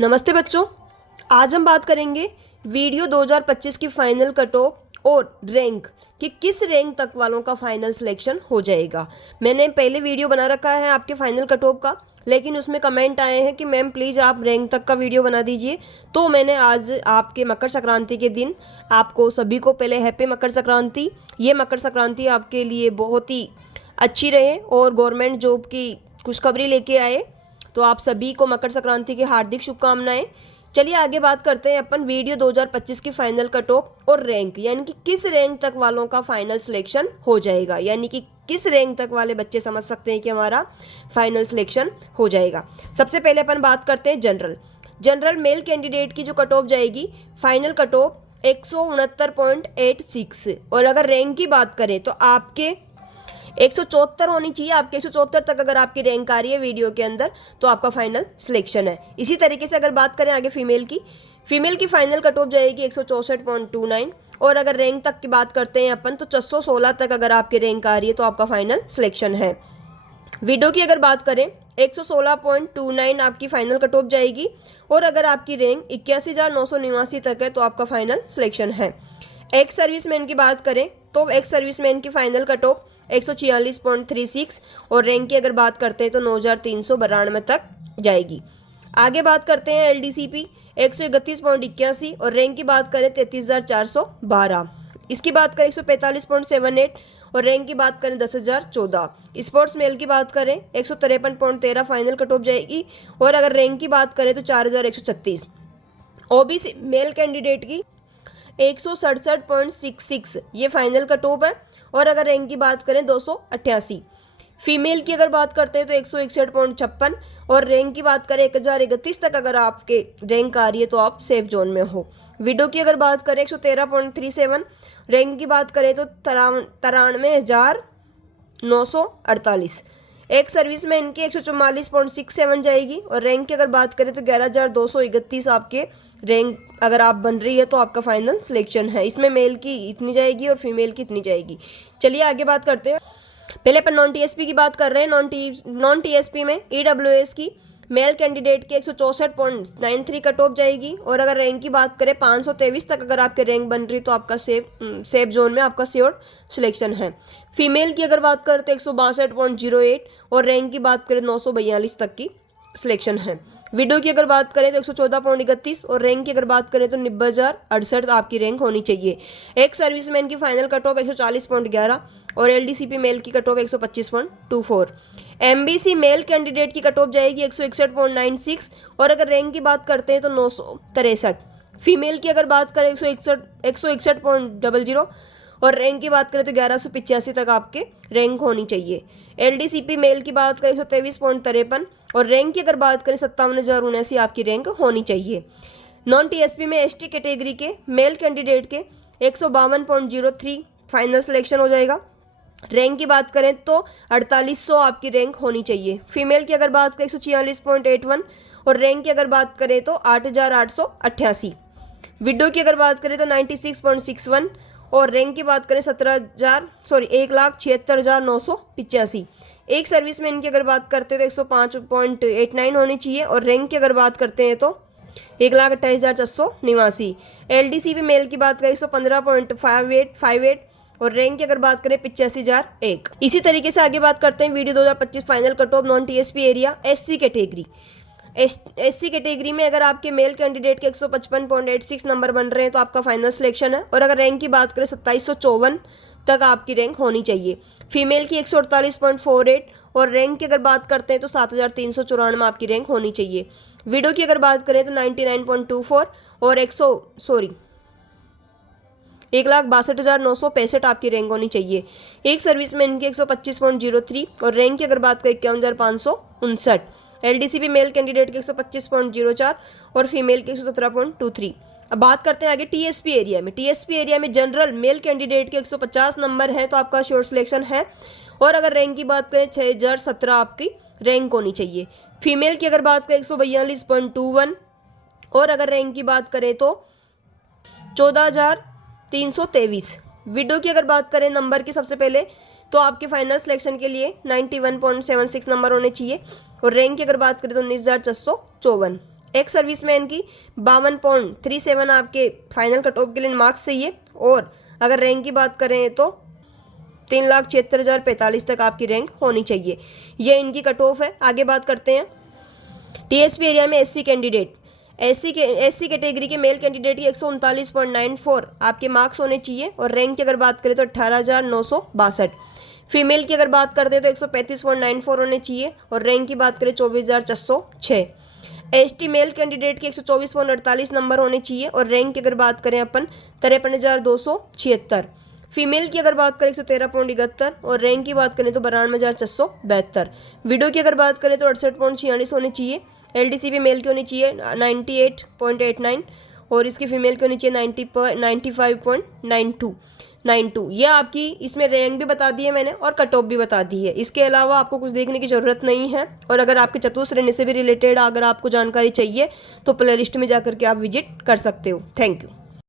नमस्ते बच्चों, आज हम बात करेंगे वीडियो 2025 की फाइनल कट ऑफ और रैंक कि किस रैंक तक वालों का फाइनल सिलेक्शन हो जाएगा। मैंने पहले वीडियो बना रखा है आपके फाइनल कट ऑफ का, लेकिन उसमें कमेंट आए हैं कि मैम प्लीज़ आप रैंक तक का वीडियो बना दीजिए। तो मैंने आज आपके मकर संक्रांति के दिन आपको सभी को पहले हैप्पी मकर संक्रांति। ये मकर संक्रांति आपके लिए बहुत ही अच्छी रहे और गवर्नमेंट जॉब की खुशखबरी लेके आए। तो आप सभी को मकर संक्रांति की हार्दिक शुभकामनाएं। चलिए आगे बात करते हैं अपन वीडियो 2025 की फाइनल कट ऑफ और रैंक, यानी कि किस रैंक तक वालों का फाइनल सिलेक्शन हो जाएगा, यानी कि किस रैंक तक वाले बच्चे समझ सकते हैं कि हमारा फाइनल सिलेक्शन हो जाएगा। सबसे पहले अपन बात करते हैं जनरल मेल कैंडिडेट की जो कट ऑफ जाएगी फाइनल कट ऑफ 169.86। और अगर रैंक की बात करें तो आपके 174 होनी चाहिए। आपके 174 तक अगर आपकी रैंक आ रही है वीडियो के अंदर तो आपका फाइनल सिलेक्शन है। इसी तरीके से अगर बात करें आगे फीमेल की फाइनल कट ऑफ जाएगी 164.29। और अगर रैंक तक की बात करते हैं अपन तो 616 तक अगर आपकी रैंक आ रही है तो आपका फाइनल सिलेक्शन है। विडो की अगर बात करें 116.29 आपकी फाइनल कट ऑफ जाएगी। और अगर आपकी रैंक 81,989 तक है तो आपका फाइनल सिलेक्शन है। एक्स सर्विसमैन की बात करें तो एक्स सर्विसमैन की फाइनल कट ऑफ 146.36 और रैंक की अगर बात करते हैं तो 9,392 तक जाएगी। आगे बात करते हैं एलडीसीपी 131.81 और रैंक की बात करें 33,412। इसकी बात करें 145.78 और रैंक की बात करें 10,014। स्पोर्ट्स मेल की बात करें 153.13 फाइनल कट ऑफ जाएगी। और अगर रैंक की बात करें तो 4,136। ओबीसी मेल कैंडिडेट की 167.66 ये फाइनल कट ऑफ है। और अगर रैंक की बात करें 288। फीमेल की अगर बात करते हैं तो 161.56 और रैंक की बात करें 1031 तक अगर आपके रैंक आ रही है तो आप सेफ जोन में हो। विडो की अगर बात करें 113.37, रैंक की बात करें तो 93,948। एक सर्विसमैन की 144.67 जाएगी और रैंक की अगर बात करें तो 11,231 आपके रैंक अगर आप बन रही है तो आपका फाइनल सिलेक्शन है। इसमें मेल की इतनी जाएगी और फीमेल की इतनी जाएगी। चलिए आगे बात करते हैं। पहले अपन नॉन टीएसपी की बात कर रहे हैं। नॉन टीएसपी में ईडब्ल्यूएस की मेल कैंडिडेट की 164.93 कट ऑफ जाएगी। और अगर रैंक की बात करें 523 तक अगर आपके रैंक बन रही तो आपका सेफ जोन में आपका श्योर सिलेक्शन है। फीमेल की अगर बात करें तो 162.08 और रैंक की बात करें 942 तक की सिलेक्शन है। विडो की अगर बात करें तो 114.31 और रैंक की अगर बात करें तो 90,068 आपकी रैंक होनी चाहिए। एक सर्विसमैन की फाइनल कट ऑफ 140.11 और एलडीसीपी मेल की cut off 125.24। MBC male candidate की कट ऑफ जाएगी 161.96 और अगर रैंक की बात करते हैं तो 963। फीमेल की अगर बात करें 161.00 और रैंक की बात करें तो 1185 तक आपके रैंक होनी चाहिए। एलडीसीपी मेल की बात करें 123.53 और रैंक की अगर बात करें 57,079 आपकी रैंक होनी चाहिए। नॉन टीएसपी में एसटी कैटेगरी के मेल कैंडिडेट के 152.03 फाइनल सिलेक्शन हो जाएगा। रैंक की बात करें तो 4800 आपकी रैंक होनी चाहिए। फीमेल की अगर बात करें 146.81 और रैंक की अगर बात करें तो 8,888। विडो की अगर बात करें तो 96.61 और रैंक की बात करें 1,76,985। एक सर्विसमैन की अगर बात करते हैं तो 105.89 होनी चाहिए और रैंक की अगर बात करते हैं तो 1,28,489। एलडीसीपी मेल की बात करें 115.58 और रैंक की अगर बात करें 85,001। इसी तरीके से आगे बात करते हैं video 2025 final cut off non TSP area SC category. SC category में अगर आपके मेल कैंडिडेट के 155.86 नंबर बन रहे हैं तो आपका फाइनल सिलेक्शन है। और अगर रैंक की बात करें 2754 तक आपकी रैंक होनी चाहिए। फीमेल की 148.48 और रैंक की अगर बात करते हैं तो 7,394 आपकी रैंक होनी चाहिए। विडो की अगर बात करें तो 99.24 और 1,62,965 आपकी रैंक होनी चाहिए। एक सर्विसमैन की 125.03 और रैंक की अगर बात करें 51,559। एलडीसीपी मेल कैंडिडेट के 125.04 और फीमेल के 117.23। अब बात करते हैं आगे टीएसपी एरिया में। टीएसपी एरिया में जनरल मेल कैंडिडेट के 150 नंबर हैं तो आपका श्योर सिलेक्शन है। और अगर रैंक की बात करें 6,017 आपकी रैंक होनी चाहिए। फीमेल की अगर बात करें 142.21 और अगर रैंक की बात करें तो 14,323। विडो की अगर बात करें नंबर की सबसे पहले तो आपके फाइनल सिलेक्शन के लिए 91.76 नंबर होने चाहिए और रैंक की अगर बात करें तो 19,454। एक सर्विसमैन की 52.37 आपके फाइनल कट ऑफ के लिए मार्क्स चाहिए, और अगर रैंक की बात करें तो 3,76,045 तक आपकी रैंक होनी चाहिए। ये इनकी कट ऑफ है। आगे बात करते हैं टीएसपी एरिया में एससी कैंडिडेट, एससी कैटेगरी के मेल कैंडिडेट की 139.94 आपके मार्क्स होने चाहिए, और रैंक की अगर बात करें तो 18,962। फीमेल की अगर बात करते हैं तो 135.94 होने चाहिए, और रैंक की बात करें 24,406। एसटी मेल कैंडिडेट की 124.48 नंबर होने चाहिए, और रैंक की अगर बात करें अपन 53,276। फीमेल की अगर बात करें 113.71, और रैंक की बात करें तो 92,472। विडो की अगर बात करें तो 68.46 होनी चाहिए। एलडीसीपी मेल की होनी चाहिए 98.89, और इसकी फीमेल की होनी चाहिए 95.92। ये आपकी इसमें रैंक भी बता दी है मैंने, और कट ऑफ भी बता दी है। इसके अलावा आपको कुछ देखने की ज़रूरत नहीं है। और अगर आपके चतुश्रेणी से भी रिलेटेड अगर आपको जानकारी चाहिए तो प्लेलिस्ट में जाकर के आप विजिट कर सकते हो। Thank you.